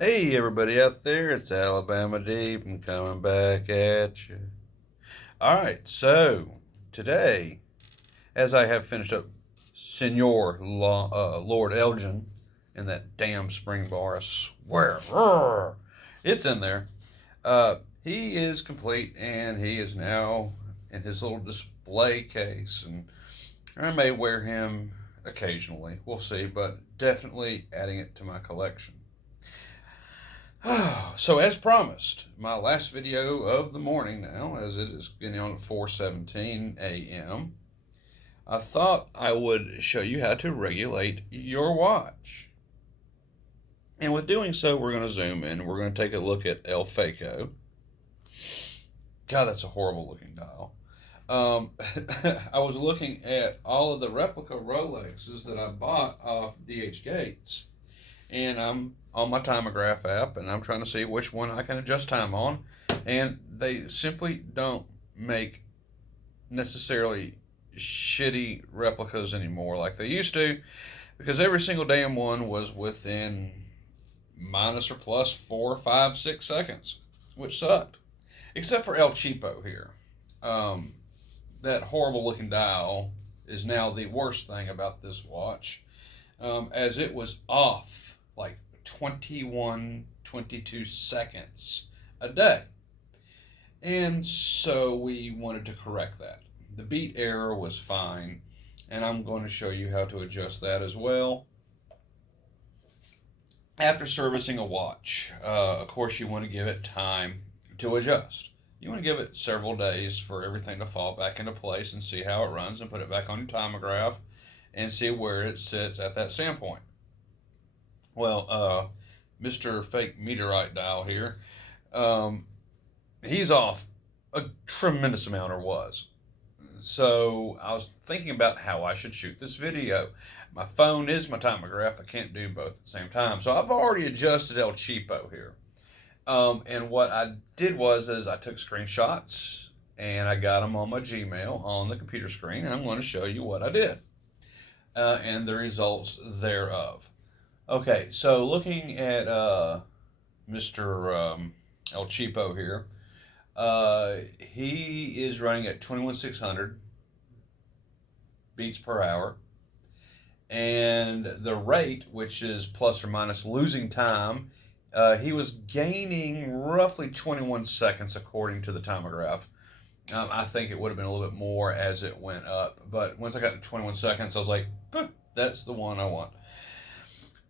Hey, everybody out there, it's Alabama Deep. I'm coming back at you. All right, so today, as I have finished up Lord Elgin in that damn spring bar, I swear, it's in there. He is complete and he is now in his little display case, and I may wear him occasionally. We'll see, but definitely adding it to my collection. So as promised, my last video of the morning now, as it is getting on at 4:17 a.m., I thought I would show you how to regulate your watch. And with doing so, we're going to zoom in. We're going to take a look at El Faco. God, that's a horrible looking dial. Um, I was looking at all of the replica Rolexes that I bought off DH Gates, and I'm on my Timograph app and I'm trying to see which one I can adjust time on, and they simply don't make necessarily shitty replicas anymore like they used to, because every single damn one was within minus or plus 4, 5, 6 seconds, which sucked. Except for El Cheapo here. Um, that horrible looking dial is now the worst thing about this watch, as it was off like 21, 22 seconds a day. And so we wanted to correct that. The beat error was fine, and I'm going to show you how to adjust that as well. After servicing a watch, of course, you want to give it time to adjust. You want to give it several days for everything to fall back into place and see how it runs, and put it back on your timograph and see where it sits at that standpoint. Well, Mr. Fake Meteorite Dial here, um, he's off a tremendous amount, or was. So I was thinking about how I should shoot this video. My phone is my timograph. I can't do both at the same time. So I've already adjusted El Cheapo here. And what I did was is I took screenshots and I got them on my Gmail on the computer screen. And I'm going to show you what I did, and the results thereof. Okay, so looking at Mr. El Cheapo here, he is running at 21,600 beats per hour. And the rate, which is plus or minus losing time, he was gaining roughly 21 seconds according to the timograph. I think it would have been a little bit more as it went up, but once I got to 21 seconds, I was like, that's the one I want.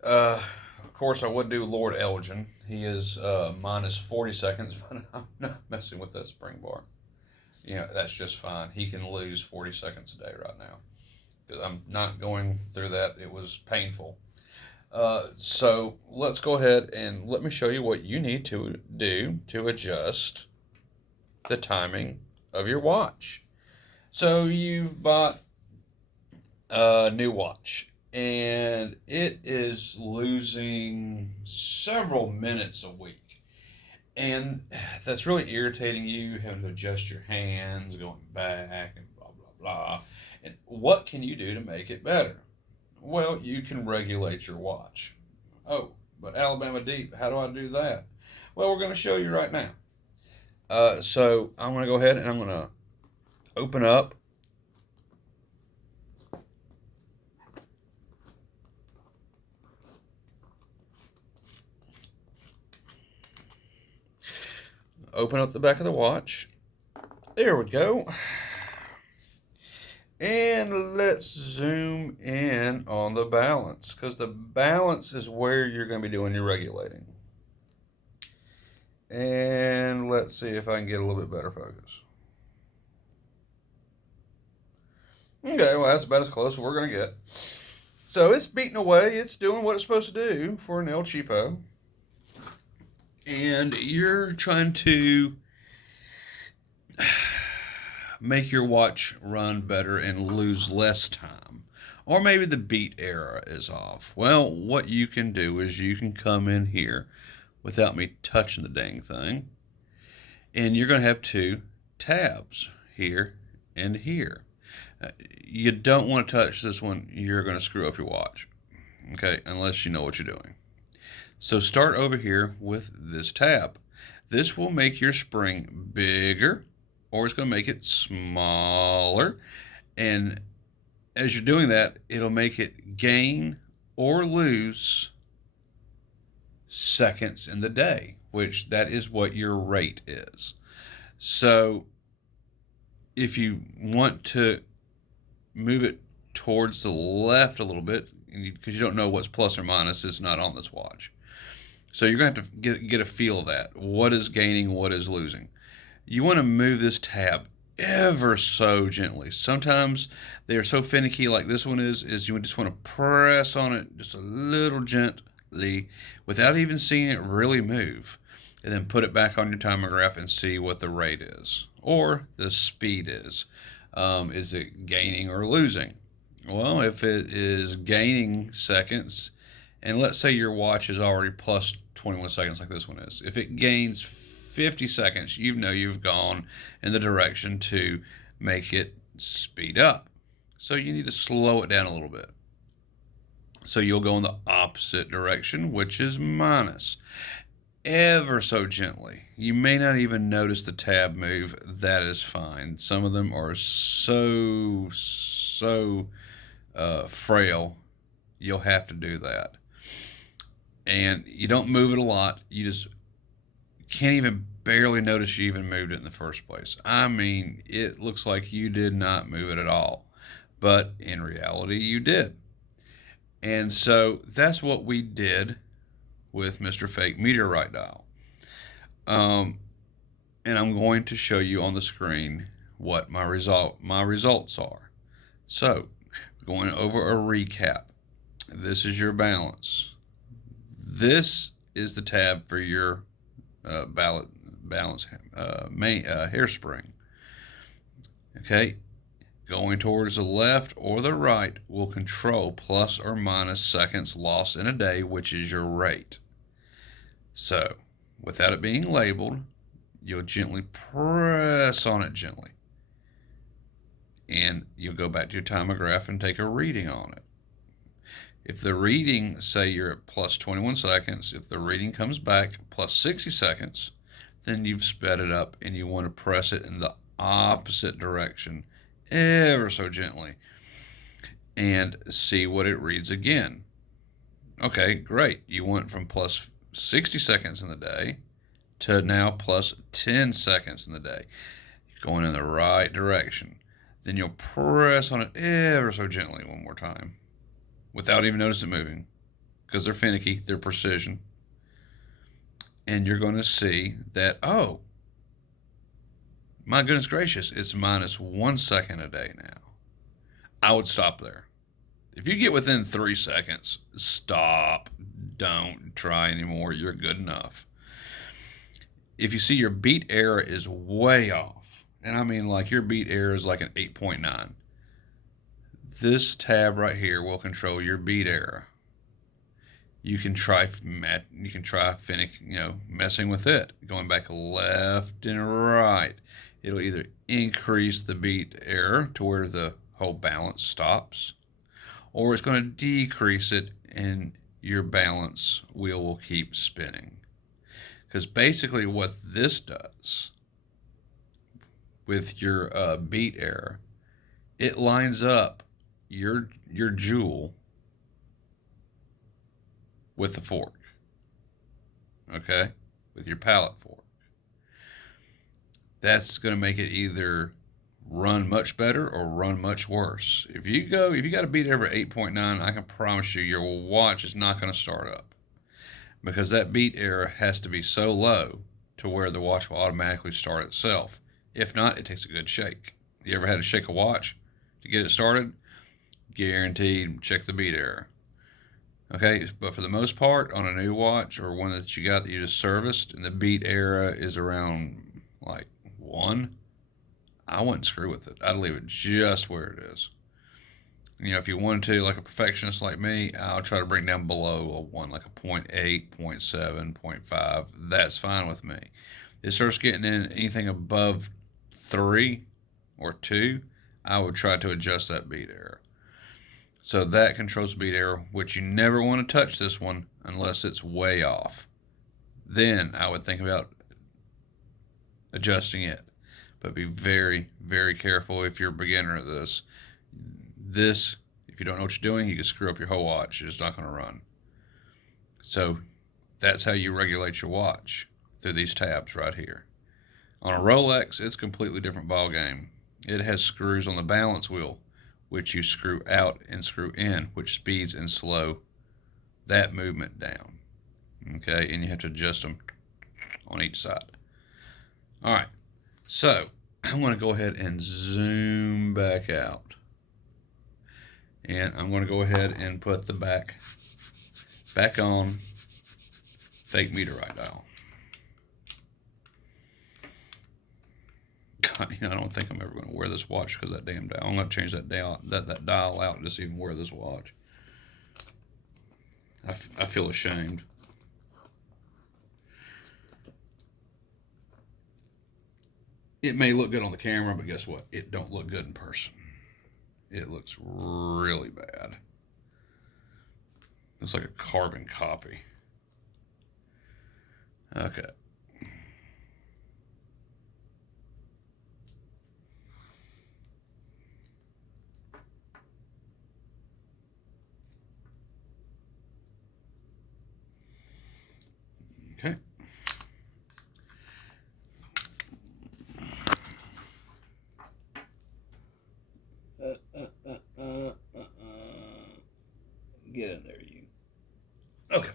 Of course, I would do Lord Elgin. He is minus 40 seconds, but I'm not messing with that spring bar. You know, that's just fine. He can lose 40 seconds a day right now, because I'm not going through that. It was painful. So let's go ahead and let me show you what you need to do to adjust the timing of your watch. So you've bought a new watch and it is losing several minutes a week. And that's really irritating you, having to adjust your hands, going back, and blah, blah, blah. And what can you do to make it better? Well, you can regulate your watch. Oh, but Alabama Deep, how do I do that? Well, we're going to show you right now. So I'm going to go ahead and I'm going to open up the back of the watch. There we go. And let's zoom in on the balance, because the balance is where you're going to be doing your regulating. And let's see if I can get a little bit better focus. Okay, well, that's about as close as we're going to get. So it's beating away. It's doing what it's supposed to do for an El Cheapo. And you're trying to make your watch run better and lose less time. Or maybe the beat error is off. Well, what you can do is you can come in here without me touching the dang thing, and you're going to have two tabs, here and here. You don't want to touch this one. You're going to screw up your watch, okay, unless you know what you're doing. So start over here with this tab. This will make your spring bigger, or it's going to make it smaller. And as you're doing that, it'll make it gain or lose seconds in the day, which that is what your rate is. So if you want to move it towards the left a little bit, because you don't know what's plus or minus, it's not on this watch. So you're going to have to get a feel of that. What is gaining, what is losing? You want to move this tab ever so gently. Sometimes they are so finicky, like this one is you just want to press on it just a little gently without even seeing it really move, and then put it back on your timograph and see what the rate is or the speed is. Is it gaining or losing? Well, if it is gaining seconds, and let's say your watch is already plus 21 seconds like this one is, if it gains 50 seconds, you know you've gone in the direction to make it speed up. So you need to slow it down a little bit. So you'll go in the opposite direction, which is minus. Ever so gently. You may not even notice the tab move. That is fine. Some of them are so frail, you'll have to do that. And you don't move it a lot. You just can't even barely notice you even moved it in the first place. I mean, it looks like you did not move it at all, but in reality you did. And so that's what we did with Mr. Fake Meteorite Dial. And I'm going to show you on the screen what my results are. So, going over a recap. This is your balance. This is the tab for your balance hairspring. Okay, going towards the left or the right will control plus or minus seconds lost in a day, which is your rate. So, without it being labeled, you'll gently press on it gently. And you'll go back to your timograph and take a reading on it. If the reading, say you're at plus 21 seconds, if the reading comes back plus 60 seconds, then you've sped it up and you want to press it in the opposite direction ever so gently and see what it reads again. Okay, great. You went from plus 60 seconds in the day to now plus 10 seconds in the day. You're going in the right direction. Then you'll press on it ever so gently one more time without even noticing it moving, because they're finicky, they're precision. And you're going to see that, oh, my goodness gracious, it's minus 1 second a day now. I would stop there. If you get within 3 seconds, stop. Don't try anymore. You're good enough. If you see your beat error is way off, and I mean like your beat error is like an 8.9, this tab right here will control your beat error. You can try messing with it, going back left and right. It'll either increase the beat error to where the whole balance stops, or it's going to decrease it and your balance wheel will keep spinning. Because basically what this does with your beat error, it lines up your jewel with the fork, okay, with your pallet fork. That's going to make it either run much better or run much worse. If you got a beat error of 8.9, I can promise you your watch is not going to start up, because that beat error has to be so low to where the watch will automatically start itself. If not, it takes a good shake. You ever had to shake a watch to get it started? Guaranteed, check the beat error. Okay, but for the most part, on a new watch or one that you got that you just serviced and the beat error is around like 1, I wouldn't screw with it. I'd leave it just where it is. You know, if you wanted to, like a perfectionist like me, I'll try to bring down below a 1, like a 0.8, 0.7, 0.5. That's fine with me. It starts getting in anything above 3 or 2, I would try to adjust that beat error. So that controls beat error, which you never want to touch this one unless it's way off. Then I would think about adjusting it. But be very, very careful if you're a beginner at this. If you don't know what you're doing, you can screw up your whole watch. It's not going to run. So that's how you regulate your watch, through these tabs right here. On a Rolex, it's a completely different ball game. It has screws on the balance wheel, which you screw out and screw in, which speeds and slow that movement down. Okay, and you have to adjust them on each side. All right, so I'm going to go ahead and zoom back out. And I'm going to go ahead and put the back on fake Meteorite dial. God, I don't think I'm ever going to wear this watch because of that damn dial. I'm going to change that dial out and just even wear this watch. I feel ashamed. It may look good on the camera, but guess what? It don't look good in person. It looks really bad. Looks like a carbon copy. Okay. Okay. Get in there, you. Okay.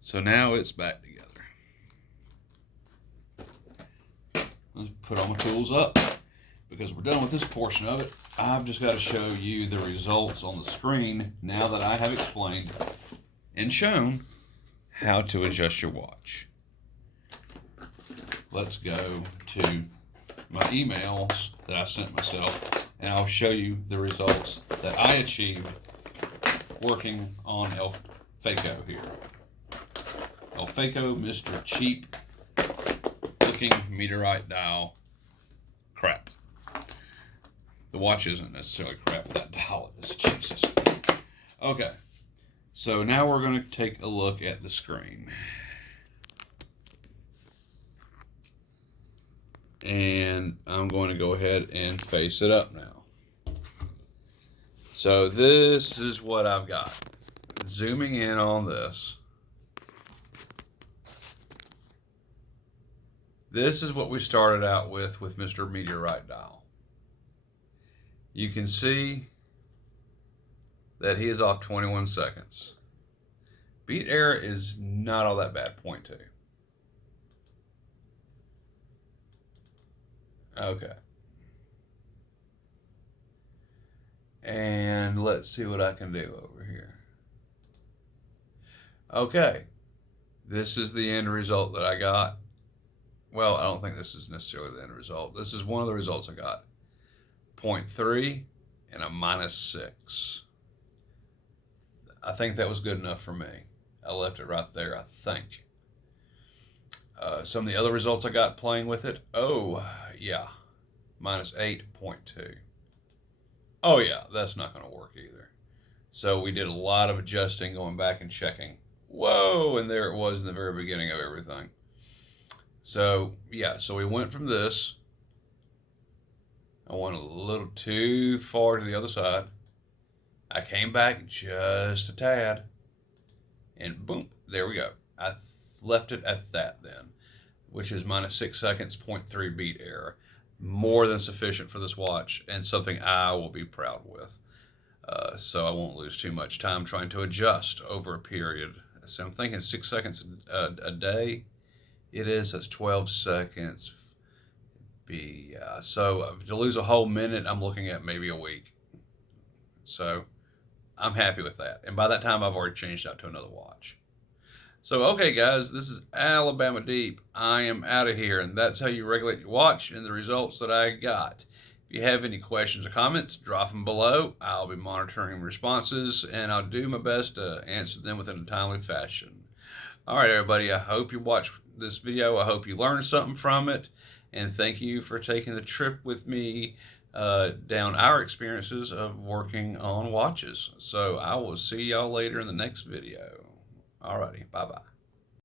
So now it's back together. Let's put all my tools up. Because we're done with this portion of it, I've just got to show you the results on the screen now that I have explained and shown how to adjust your watch. Let's go to my emails that I sent myself, and I'll show you the results that I achieved working on El Faco here. El Faco, Mr. Cheap looking Meteorite dial crap. The watch isn't necessarily crap, but that dial is. Jesus. Okay, so now we're going to take a look at the screen. And I'm going to go ahead and face it up now. So this is what I've got. Zooming in on this. This is what we started out with Mr. Meteorite dial. You can see that he is off 21 seconds. Beat error is not all that bad, 0.2. Okay. And let's see what I can do over here. Okay. This is the end result that I got. Well, I don't think this is necessarily the end result. This is one of the results I got. 0.3 and a -6. I think that was good enough for me. I left it right there, I think. Some of the other results I got playing with it. Oh, yeah. -8.2. Oh, yeah. That's not going to work either. So we did a lot of adjusting, going back and checking. Whoa, and there it was in the very beginning of everything. So, yeah. So we went from this. I went a little too far to the other side. I came back just a tad. And boom, there we go. I left it at that then, which is -6 seconds, 0.3 beat error. More than sufficient for this watch and something I will be proud with. So I won't lose too much time trying to adjust over a period. So I'm thinking 6 seconds a day. That's 12 seconds. So to lose a whole minute, I'm looking at maybe a week. So I'm happy with that. And by that time, I've already changed out to another watch. So, okay, guys, this is Alabama Deep. I am out of here, and that's how you regulate your watch and the results that I got. If you have any questions or comments, drop them below. I'll be monitoring responses, and I'll do my best to answer them within a timely fashion. All right, everybody, I hope you watched this video. I hope you learned something from it, and thank you for taking the trip with me down our experiences of working on watches. So I will see y'all later in the next video. Alrighty, bye bye.